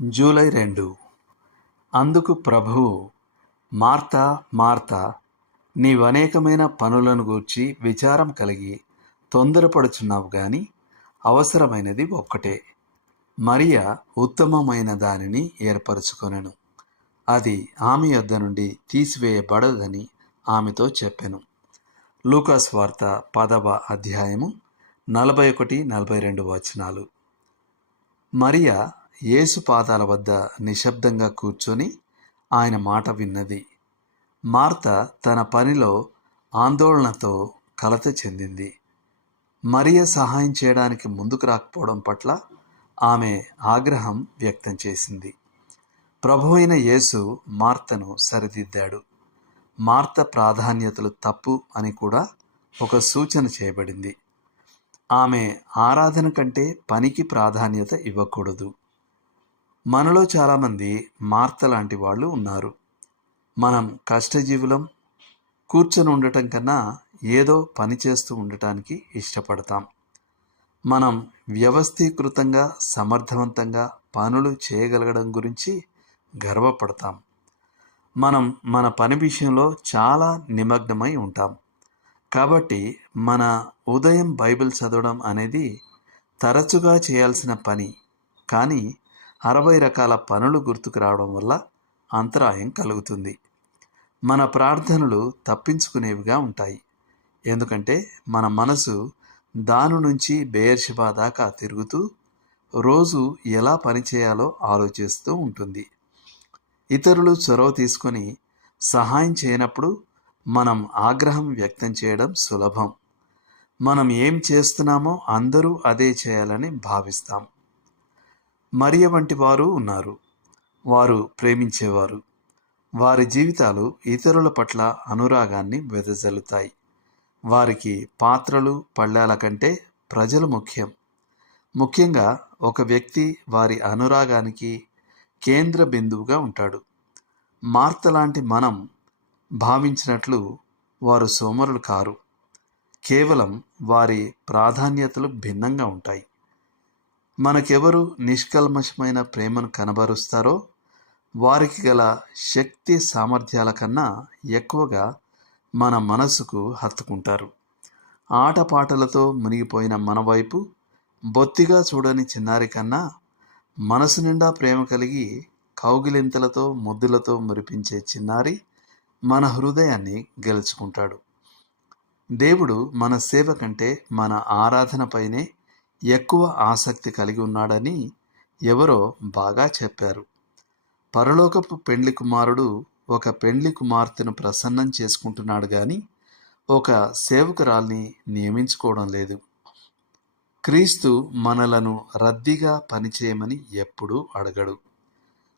July 2. అందుకు ప్రభువు, Martha Martha, నీవనేకమైన పనులను గూర్చి విచారం కలిగి తొందరపడుచున్నావు గాని అవసరమైనది ఒక్కటే. మరియ ఉత్తమమైన దానిని ఏర్పరచుకొనెను, అది ఆమె యొద్ద నుండి తీసివేయబడదని ఆమెతో చెప్పెను. లూకాసు వార్త 10వ అధ్యాయము 41-42 వచనాలు. మరియ యేసు పాదాల వద్ద నిశ్శబ్దంగా కూర్చొని ఆయన మాట విన్నది. మార్త తన పనిలో ఆందోళనతో కలత చెందింది. మరియ సహాయం చేయడానికి ముందుకు రాకపోవడం పట్ల ఆమె ఆగ్రహం వ్యక్తం చేసింది. ప్రభువైన యేసు మార్తను సరిదిద్దాడు. మార్త ప్రాధాన్యతలు తప్పు అని కూడా ఒక సూచన చేయబడింది. ఆమె ఆరాధన కంటే పనికి ప్రాధాన్యత ఇవ్వకూడదు. మనలో చాలామంది మార్త లాంటి వాళ్ళు ఉన్నారు. మనం కష్టజీవులం, కూర్చొని ఉండటం కన్నా ఏదో పని చేస్తూ ఉండటానికి ఇష్టపడతాం. మనం వ్యవస్థీకృతంగా సమర్థవంతంగా పనులు చేయగలగడం గురించి గర్వపడతాం. మనం మన పని విషయంలో చాలా నిమగ్నమై ఉంటాం. కాబట్టి మన ఉదయం బైబిల్ చదవడం అనేది తరచుగా చేయాల్సిన పని, కానీ 60 రకాల పనులు గుర్తుకు రావడం వల్ల అంతరాయం కలుగుతుంది. మన ప్రార్థనలు తప్పించుకునేవిగా ఉంటాయి, ఎందుకంటే మన మనసు దాని నుంచి బెయేర్షెబా దాకా తిరుగుతూ రోజు ఎలా పనిచేయాలో ఆలోచిస్తూ ఉంటుంది. ఇతరులు చొరవ తీసుకొని సహాయం చేయనప్పుడు మనం ఆగ్రహం వ్యక్తం చేయడం సులభం. మనం ఏం చేస్తున్నామో అందరూ అదే చేయాలని భావిస్తాం. మరియ వంటి వారు ఉన్నారు. వారు ప్రేమించేవారు. వారి జీవితాలు ఇతరుల పట్ల అనురాగాన్ని వెదజల్లుతాయి. వారికి పాత్రలు పళ్ళాల కంటే ప్రజలు ముఖ్యం. ముఖ్యంగా ఒక వ్యక్తి వారి అనురాగానికి కేంద్ర బిందువుగా ఉంటాడు. మార్త లాంటి మనం భావించినట్లు వారు సోమరులు కారు. కేవలం వారి ప్రాధాన్యతలు భిన్నంగా ఉంటాయి. మనకెవరు నిష్కల్మషమైన ప్రేమను కనబరుస్తారో వారికి గల శక్తి సామర్థ్యాల కన్నా ఎక్కువగా మన మనసుకు హత్తుకుంటారు. ఆటపాటలతో మునిగిపోయిన మన వైపు బొత్తిగా చూడని చిన్నారి కన్నా మనసు నిండా ప్రేమ కలిగి కౌగిలింతలతో ముద్దులతో మురిపించే చిన్నారి మన హృదయాన్ని గెలుచుకుంటాడు. దేవుడు మన సేవ కంటే మన ఆరాధనపైనే ఎక్కువ ఆసక్తి కలిగి ఉన్నాడని ఎవరో బాగా చెప్పారు. పరలోకపు పెండ్లి కుమారుడు ఒక పెండ్లి కుమార్తెను ప్రసన్నం చేసుకుంటున్నాడు కానీ ఒక సేవకురాల్ని నియమించుకోవడం లేదు. క్రీస్తు మనలను రద్దీగా పనిచేయమని ఎప్పుడూ అడగడు.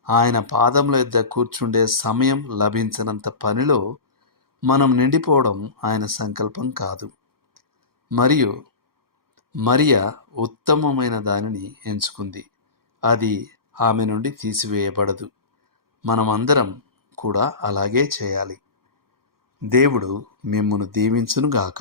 ఆయన పాదముల యొద్ద కూర్చుండే సమయం లభించనంత పనిలో మనం నిండిపోవడం ఆయన సంకల్పం కాదు. మరియు మరియ ఉత్తమమైన దానిని ఎంచుకుంది. అది ఆమె నుండి తీసివేయబడదు. మనమందరం కూడా అలాగే చేయాలి. దేవుడు మిమ్మును దీవించునుగాక.